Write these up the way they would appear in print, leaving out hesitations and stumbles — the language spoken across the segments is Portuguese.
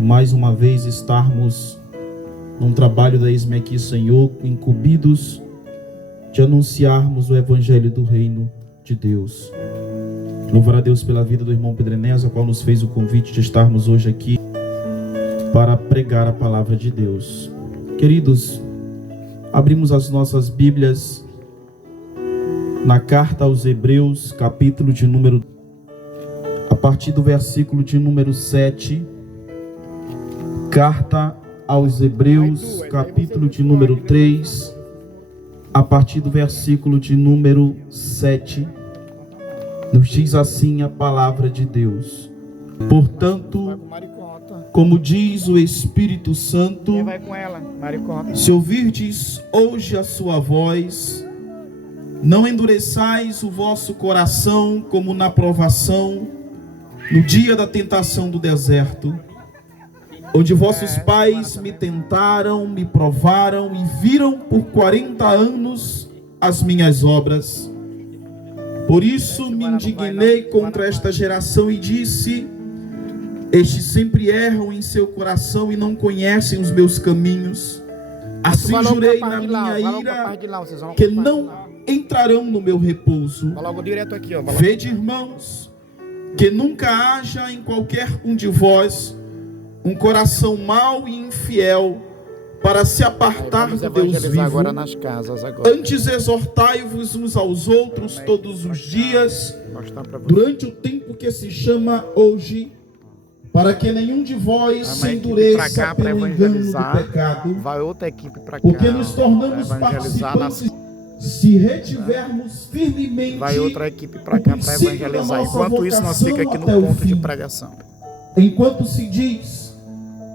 de mais uma vez estarmos num trabalho da Eis-me Aqui, Senhor, incumbidos de anunciarmos o Evangelho do Reino de Deus. Louvar a Deus pela vida do irmão Pedro Enéas, a qual nos fez o convite de estarmos hoje aqui para pregar a palavra de Deus. Queridos, abrimos as nossas Bíblias na carta aos Hebreus, capítulo de número, a partir do versículo de número 7, carta aos Hebreus, capítulo de número 3, a partir do versículo de número 7, nos diz assim a palavra de Deus: portanto, como diz o Espírito Santo, se ouvirdes hoje a sua voz, não endureçais o vosso coração como na provação, no dia da tentação do deserto, onde vossos pais me tentaram, me provaram e viram por 40 anos as minhas obras. Por isso me indignei contra esta geração e disse: estes sempre erram em seu coração e não conhecem os meus caminhos. Assim jurei na minha ira que não entrarão no meu repouso. Vede, irmãos, que nunca haja em qualquer um de vós um coração mau e infiel para se apartar do Deus vivo. Agora nas casas, agora. Antes exortai-vos uns aos outros todos os dias, durante o tempo que se chama hoje, para que nenhum de vós se endureça pelo engano do pecado, vai outra equipe para cá, porque nos tornamos participantes se retivermos firmemente. Vai outra equipe para cá para evangelizar. Enquanto isso, nós ficamos aqui no ponto de pregação. Enquanto se diz: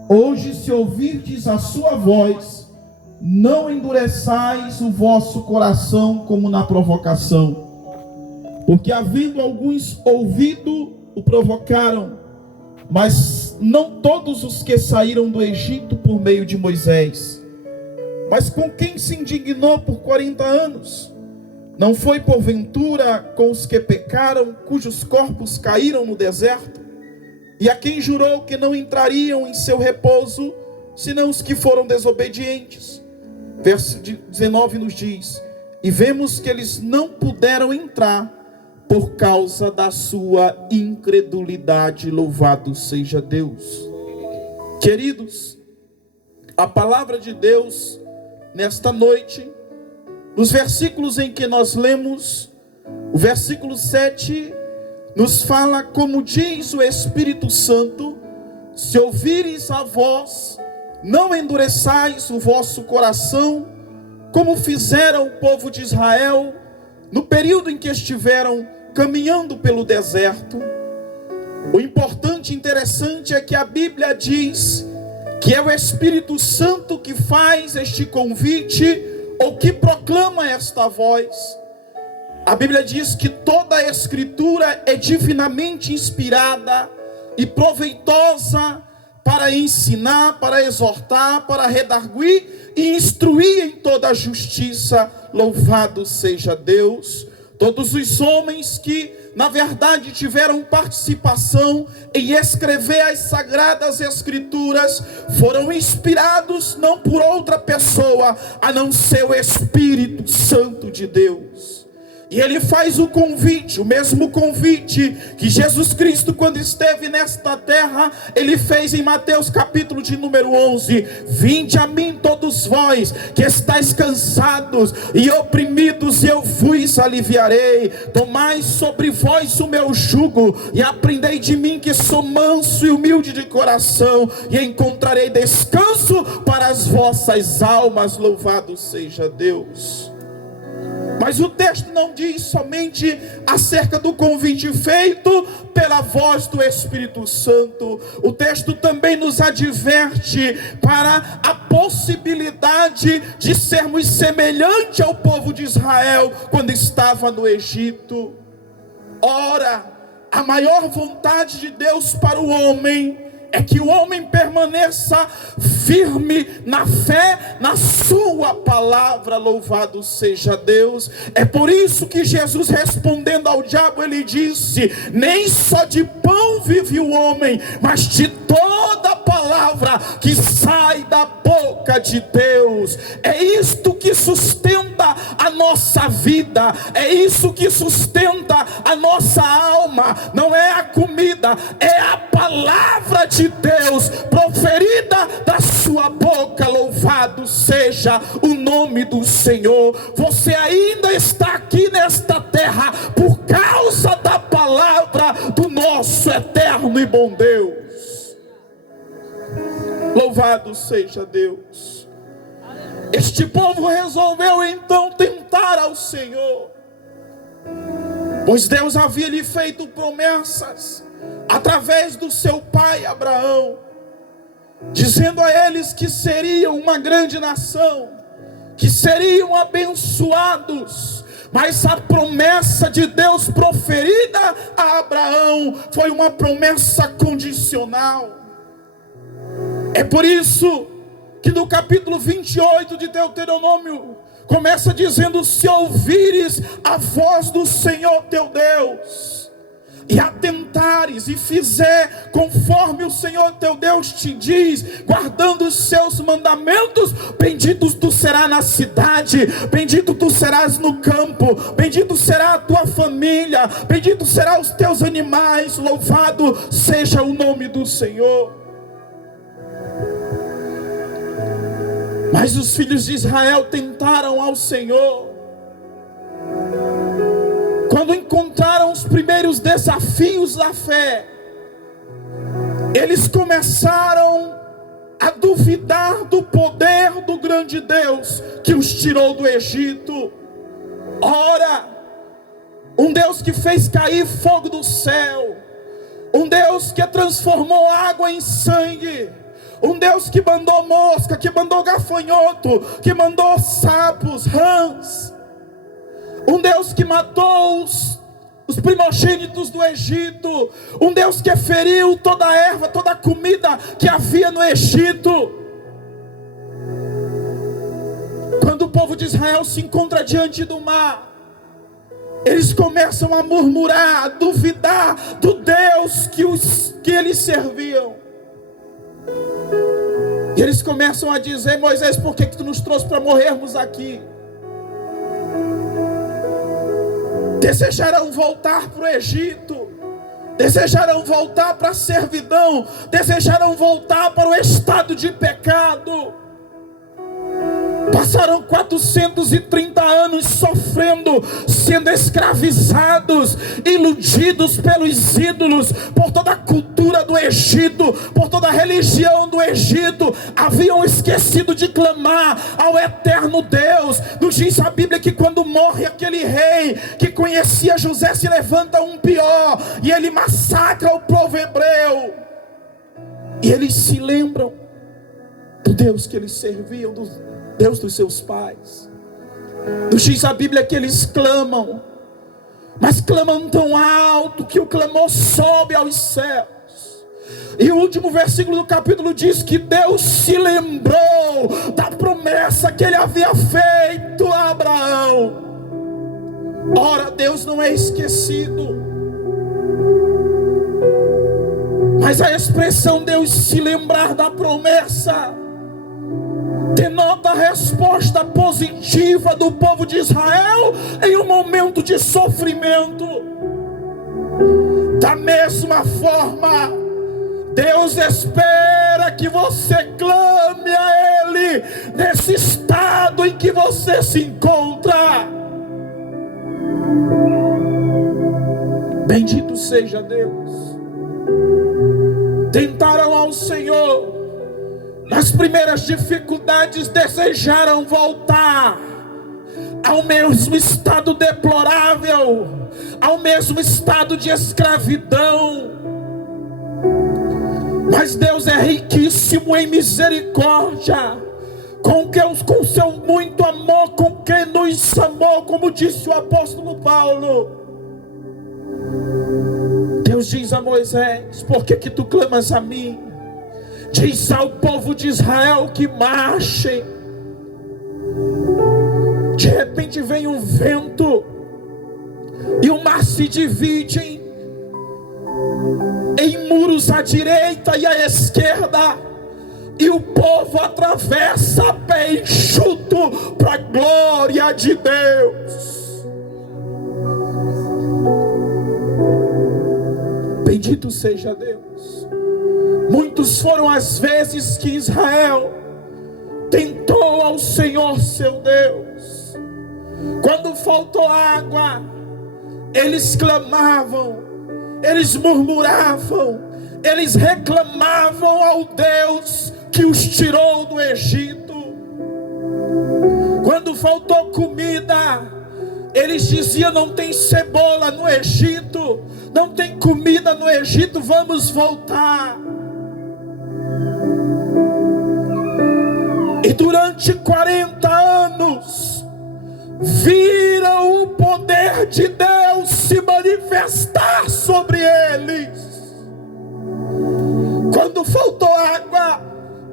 hoje, se ouvirdes a sua voz, não endureçais o vosso coração como na provocação. Porque havendo alguns ouvido, o provocaram, mas não todos os que saíram do Egito por meio de Moisés. Mas com quem se indignou por 40 anos? Não foi porventura com os que pecaram, cujos corpos caíram no deserto? E a quem jurou que não entrariam em seu repouso, senão os que foram desobedientes? Verso 19 nos diz: e vemos que eles não puderam entrar por causa da sua incredulidade. Louvado seja Deus. Queridos, a palavra de Deus nesta noite, nos versículos em que nós lemos, o versículo 7 nos fala: como diz o Espírito Santo, se ouvires a voz, não endureçais o vosso coração, como fizeram o povo de Israel no período em que estiveram caminhando pelo deserto. O importante e interessante é que a Bíblia diz que é o Espírito Santo que faz este convite, ou que proclama esta voz. A Bíblia diz que toda a Escritura é divinamente inspirada e proveitosa para ensinar, para exortar, para redarguir e instruir em toda a justiça. Louvado seja Deus. Todos os homens que, na verdade, tiveram participação em escrever as Sagradas Escrituras, foram inspirados não por outra pessoa, a não ser o Espírito Santo de Deus. E ele faz o convite, o mesmo convite que Jesus Cristo, quando esteve nesta terra, ele fez em Mateus capítulo de número 11: vinde a mim todos vós que estáis cansados e oprimidos, e eu vos aliviarei. Tomai sobre vós o meu jugo e aprendei de mim, que sou manso e humilde de coração, e encontrarei descanso para as vossas almas. Louvado seja Deus. Mas o texto não diz somente acerca do convite feito pela voz do Espírito Santo. O texto também nos adverte para a possibilidade de sermos semelhantes ao povo de Israel quando estava no Egito. Ora, a maior vontade de Deus para o homem é que o homem permaneça firme na fé, na sua palavra. Louvado seja Deus. É por isso que Jesus, respondendo ao diabo, ele disse: nem só de pão vive o homem, mas de toda a palavra que sai da boca de Deus. É isto que sustenta a nossa vida, é isso que sustenta a nossa alma. Não é a comida, é a palavra de Deus proferida da sua boca. Louvado seja o nome do Senhor. Você ainda está aqui nesta terra por causa da palavra do nosso eterno e bom Deus. Louvado seja Deus. Este povo resolveu então tentar ao Senhor, pois Deus havia lhe feito promessas através do seu pai Abraão, dizendo a eles que seriam uma grande nação, que seriam abençoados. Mas a promessa de Deus proferida a Abraão foi uma promessa condicional. É por isso que no capítulo 28 de Deuteronômio começa dizendo: se ouvires a voz do Senhor teu Deus, e atentares e fizer conforme o Senhor teu Deus te diz, guardando os seus mandamentos, bendito tu serás na cidade, bendito tu serás no campo, bendito será a tua família, bendito serão os teus animais. Louvado seja o nome do Senhor. Mas os filhos de Israel tentaram ao Senhor. Quando encontraram os primeiros desafios da fé, eles começaram a duvidar do poder do grande Deus que os tirou do Egito. Ora, um Deus que fez cair fogo do céu, um Deus que transformou água em sangue, um Deus que mandou mosca, que mandou gafanhoto, que mandou sapos, rãs, um Deus que matou os primogênitos do Egito, um Deus que feriu toda a erva, toda a comida que havia no Egito. Quando o povo de Israel se encontra diante do mar, eles começam a murmurar, a duvidar do Deus que eles serviam. E eles começam a dizer: Moisés, por que tu nos trouxe para morrermos aqui? Desejarão voltar para o Egito, desejarão voltar para a servidão, desejarão voltar para o estado de pecado. Passaram 430 anos sofrendo, sendo escravizados, iludidos pelos ídolos, por toda a cultura do Egito, por toda a religião do Egito. Haviam esquecido de clamar ao eterno Deus. Nos diz a Bíblia que quando morre aquele rei que conhecia José, se levanta um pior e ele massacra o povo hebreu. E eles se lembram do Deus que eles serviam, do Deus dos seus pais. Nos diz a Bíblia que eles clamam, mas clamam tão alto que o clamor sobe aos céus. E o último versículo do capítulo diz que Deus se lembrou da promessa que ele havia feito a Abraão. Ora, Deus não é esquecido. Mas a expressão Deus se lembrar da promessa denota a resposta positiva do povo de Israel em um momento de sofrimento. Da mesma forma, Deus espera que você clame a Ele nesse estado em que você se encontra. Bendito seja Deus. Tentaram ao Senhor, nas primeiras dificuldades desejaram voltar ao mesmo estado deplorável, ao mesmo estado de escravidão. Mas Deus é riquíssimo em misericórdia, com seu muito amor, com quem nos amou, como disse o apóstolo Paulo. Deus diz a Moisés: por que tu clamas a mim? Diz ao povo de Israel que marchem. De repente vem um vento e o mar se divide em muros cruza à direita e à esquerda, e o povo atravessa a pé enxuto para a glória de Deus. Bendito seja Deus. Muitos foram as vezes que Israel tentou ao Senhor seu Deus. Quando faltou água, eles clamavam, eles murmuravam, eles reclamavam ao Deus que os tirou do Egito. Quando faltou comida, eles diziam: não tem cebola no Egito, não tem comida no Egito, vamos voltar. E durante 40 anos, viram o poder de Deus se manifestar sobre eles. Quando faltou água,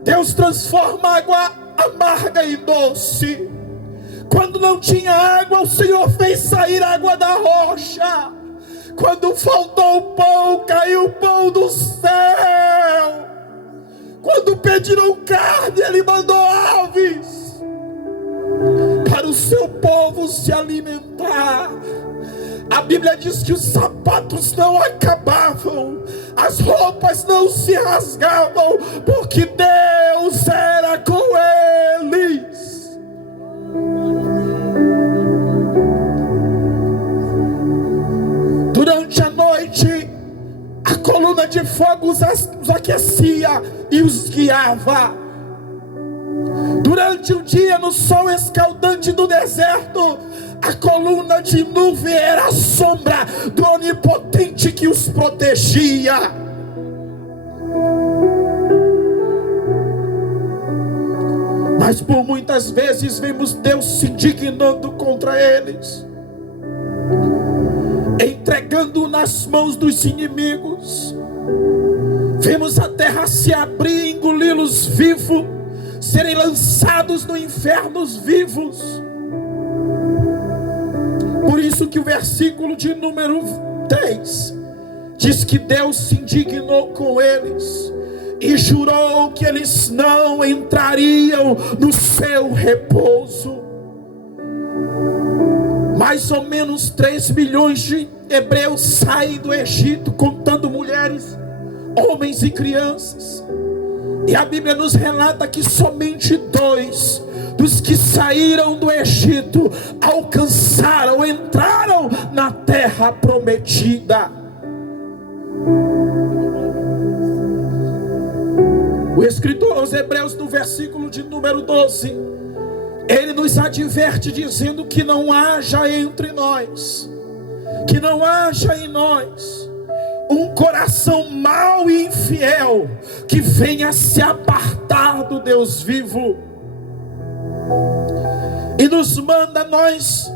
Deus transforma a água amarga em doce. Quando não tinha água, o Senhor fez sair água da rocha. Quando faltou o pão, caiu o pão do céu. Quando pediram carne, Ele mandou aves para o seu povo se alimentar. A Bíblia diz que os sapatos não acabavam, as roupas não se rasgavam, porque Deus era com eles. Durante a noite, a coluna de fogo os aquecia e os guiava. Durante o dia, no sol escaldante do deserto, a coluna de nuvem era a sombra do onipotente que os protegia. Mas por muitas vezes vemos Deus se indignando contra eles, entregando nas mãos dos inimigos. Vemos a terra se abrir e engoli-los vivos, serem lançados no inferno vivos. Por isso que o versículo de número 10 diz que Deus se indignou com eles e jurou que eles não entrariam no seu repouso. Mais ou menos 3 milhões de hebreus saem do Egito, contando mulheres, homens e crianças. E a Bíblia nos relata que somente 2 dos que saíram do Egito alcançaram, entraram na terra prometida. O escritor aos Hebreus, no versículo de número 12, ele nos adverte dizendo que não haja entre nós, que não haja em nós um coração mau e infiel que venha se apartar do Deus vivo. E nos manda nós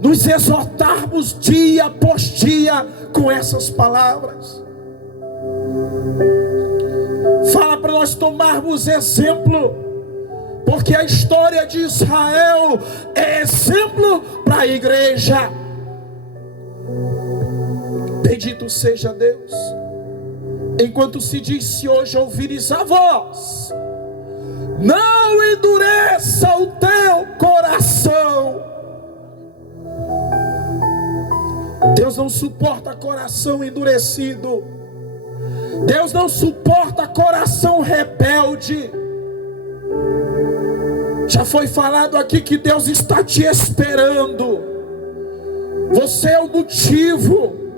nos exortarmos dia após dia com essas palavras. Fala para nós tomarmos exemplo, porque a história de Israel é exemplo para a igreja. Bendito seja Deus. Enquanto se diz: se hoje ouvires a voz, não endureça o teu coração. Deus não suporta coração endurecido. Deus não suporta coração rebelde. Já foi falado aqui que Deus está te esperando. Você é o motivo.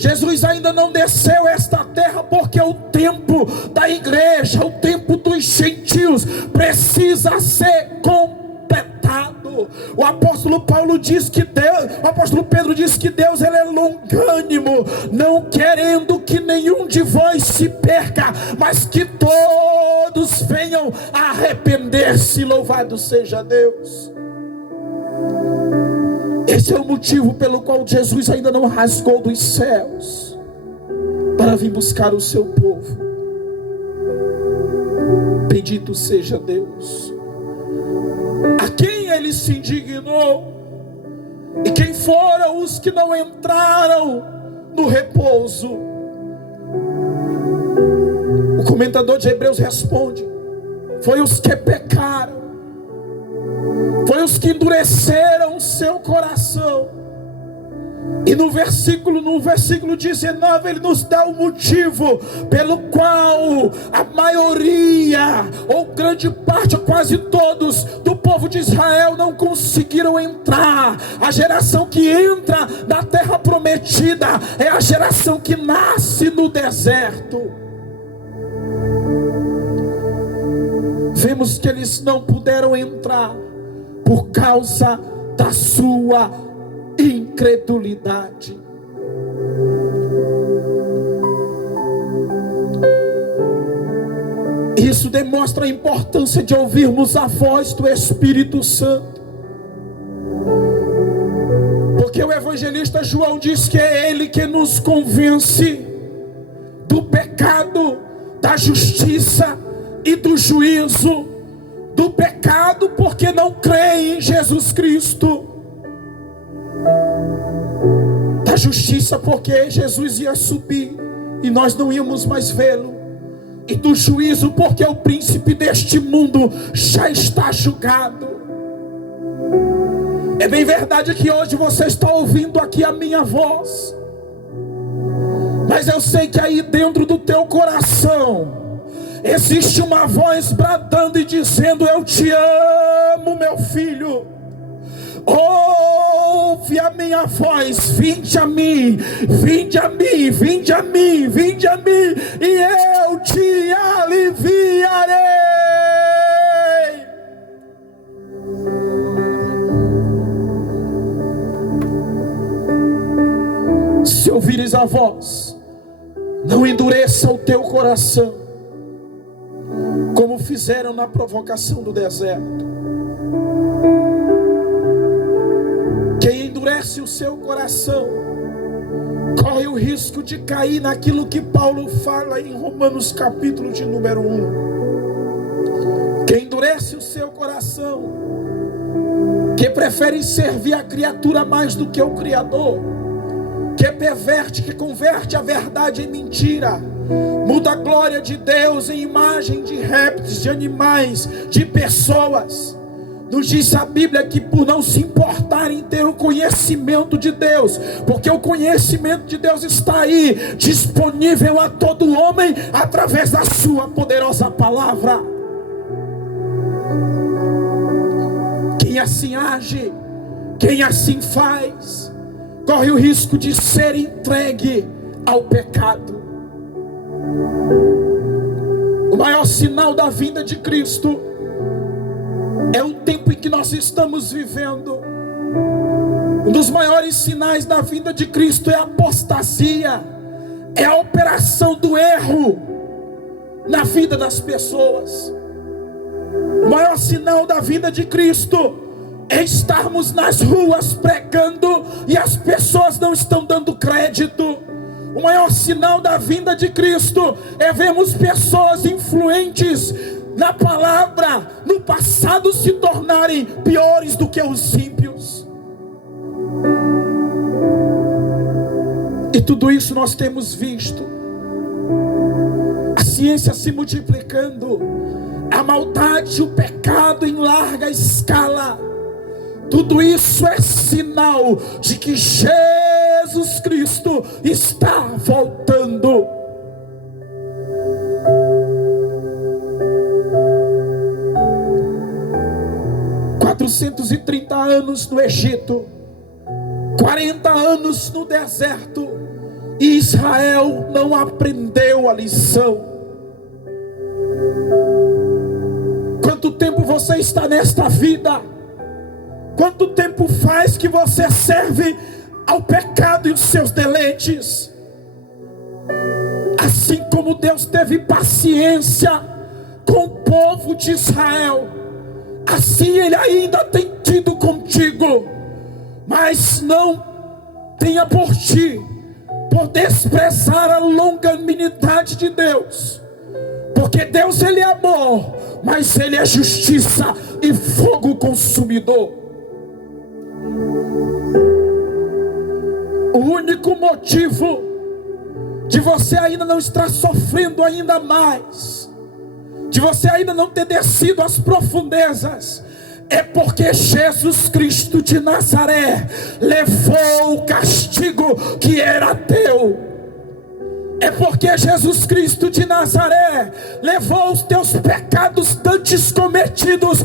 Jesus ainda não desceu esta terra porque o tempo da igreja, o tempo dos gentios precisa ser completado. O apóstolo Paulo diz que Deus, o apóstolo Pedro diz que Deus ele é longânimo, não querendo que nenhum de vós se perca, mas que todos venham a arrepender-se. Louvado seja Deus. Esse é o motivo pelo qual Jesus ainda não rasgou dos céus para vir buscar o seu povo. Bendito seja Deus. A quem ele se indignou? E quem foram os que não entraram no repouso? comentador de Hebreus responde: foi os que pecaram, foi os que endureceram o seu coração. E no versículo 19 ele nos dá o motivo pelo qual a maioria, ou grande parte, ou quase todos do povo de Israel não conseguiram entrar. A geração que entra na terra prometida é a geração que nasce no deserto. Vemos que eles não puderam entrar por causa da sua incredulidade. Isso demonstra a importância de ouvirmos a voz do Espírito Santo, porque o evangelista João diz que é Ele que nos convence do pecado, da justiça e do juízo. Do pecado porque não crê em Jesus Cristo, da justiça porque Jesus ia subir e nós não íamos mais vê-lo, e do juízo porque o príncipe deste mundo já está julgado. É bem verdade que hoje você está ouvindo aqui a minha voz, mas eu sei que aí dentro do teu coração existe uma voz bradando e dizendo: eu te amo, meu filho. Ouve a minha voz, vinde a mim, vinde a mim, vinde a mim, vinde a mim, e eu te aliviarei. Se ouvires a voz, não endureça o teu coração, como fizeram na provocação do deserto. Quem endurece o seu coração corre o risco de cair naquilo que Paulo fala em Romanos capítulo de número 1. Quem endurece o seu coração, que prefere servir a criatura mais do que o Criador, que perverte, que converte a verdade em mentira, muda a glória de Deus em imagem de répteis, de animais, de pessoas. Nos diz a Bíblia que por não se importar em ter o conhecimento de Deus, porque o conhecimento de Deus está aí, disponível a todo homem, através da sua poderosa palavra. Quem assim age, quem assim faz, corre o risco de ser entregue ao pecado. O maior sinal da vinda de Cristo é o tempo em que nós estamos vivendo. Um dos maiores sinais da vinda de Cristo é a apostasia, é a operação do erro na vida das pessoas. O maior sinal da vinda de Cristo é estarmos nas ruas pregando e as pessoas não estão dando crédito. O maior sinal da vinda de Cristo é vermos pessoas influentes na palavra, no passado, se tornarem piores do que os ímpios. E tudo isso nós temos visto. A ciência se multiplicando, a maldade, o pecado em larga escala. Tudo isso é sinal de que Jesus Cristo está voltando. ...430 anos no Egito, 40 anos no deserto, e Israel não aprendeu a lição. Quanto tempo você está nesta vida? Quanto tempo faz que você serve ao pecado e os seus deleites? Assim como Deus teve paciência com o povo de Israel, assim Ele ainda tem tido contigo. Mas não tenha por ti, por desprezar a longanimidade de Deus, porque Deus Ele é amor, mas Ele é justiça e fogo consumidor. O único motivo de você ainda não estar sofrendo ainda mais, de você ainda não ter descido às profundezas, é porque Jesus Cristo de Nazaré levou o castigo que era teu. É porque Jesus Cristo de Nazaré levou os teus pecados dantes cometidos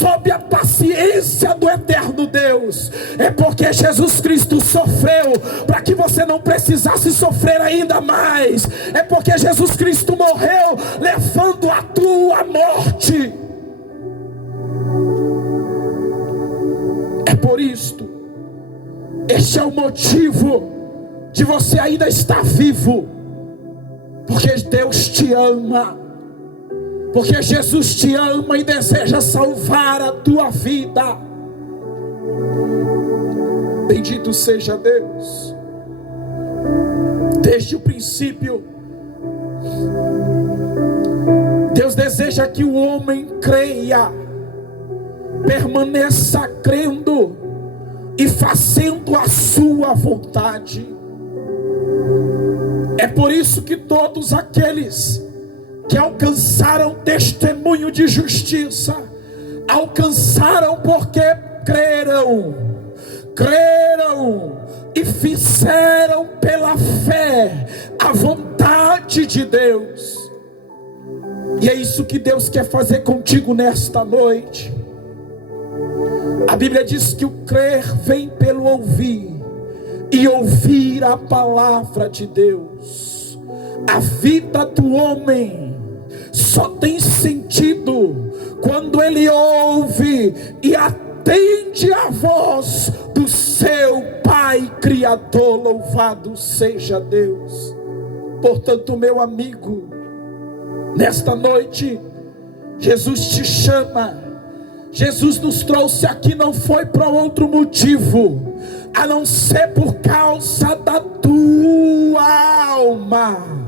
sob a paciência do eterno Deus. É porque Jesus Cristo sofreu para que você não precisasse sofrer ainda mais. É porque Jesus Cristo morreu levando a tua morte. É por isto, este é o motivo de você ainda estar vivo. Porque Deus te ama, porque Jesus te ama e deseja salvar a tua vida. Bendito seja Deus. Desde o princípio, Deus deseja que o homem creia, permaneça crendo e fazendo a sua vontade. É por isso que todos aqueles que alcançaram testemunho de justiça, alcançaram porque creram e fizeram pela fé a vontade de Deus. E é isso que Deus quer fazer contigo nesta noite. A Bíblia diz que o crer vem pelo ouvir, e ouvir a palavra de Deus. A vida do homem só tem sentido quando ele ouve e atende a voz do seu Pai Criador. Louvado seja Deus. Portanto, meu amigo, nesta noite Jesus te chama. Jesus nos trouxe aqui não foi para outro motivo a não ser por causa da tua alma.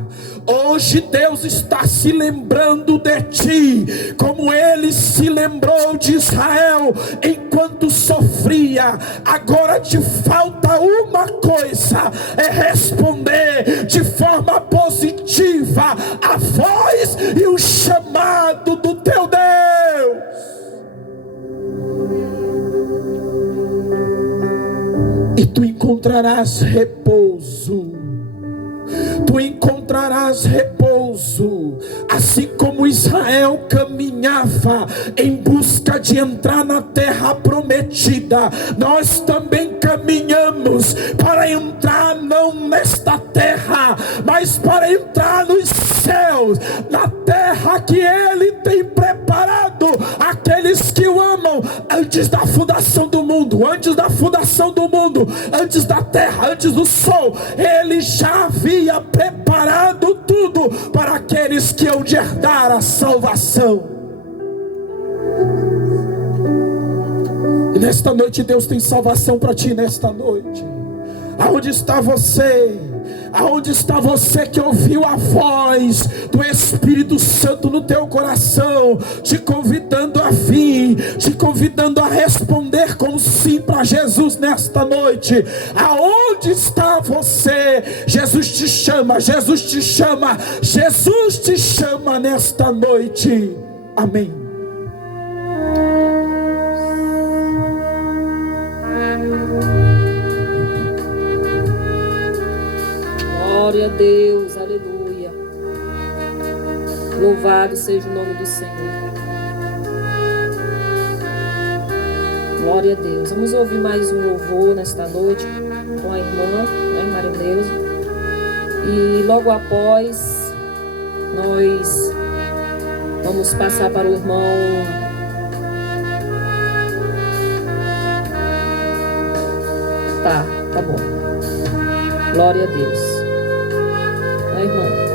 Hoje Deus está se lembrando de ti, como Ele se lembrou de Israel enquanto sofria. Agora te falta uma coisa, é responder de forma positiva a voz e o chamado do teu Deus. E tu encontrarás repouso. Tu encontrarás repouso. Assim como Israel caminhava em busca de entrar na terra prometida, nós também caminhamos para entrar não nesta terra, mas para entrar nos céus, na terra que Ele tem preparado aqueles que o amam. Antes da fundação do mundo, antes da fundação do mundo, antes da terra, antes do sol, Ele já havia preparado tudo para aqueles que hão de herdar a salvação. E nesta noite Deus tem salvação para ti. Nesta noite, aonde está você? Aonde está você que ouviu a voz do Espírito Santo no teu coração, te convidando a vir, te convidando a responder com sim para Jesus nesta noite? Aonde está você? Jesus te chama, Jesus te chama, Jesus te chama nesta noite. Amém. Glória a Deus, aleluia. Louvado seja o nome do Senhor. Glória a Deus. Vamos ouvir mais um louvor nesta noite com a irmã, Maria Neuza. E logo após, nós vamos passar para o irmão Tá bom. Glória a Deus. Irmã.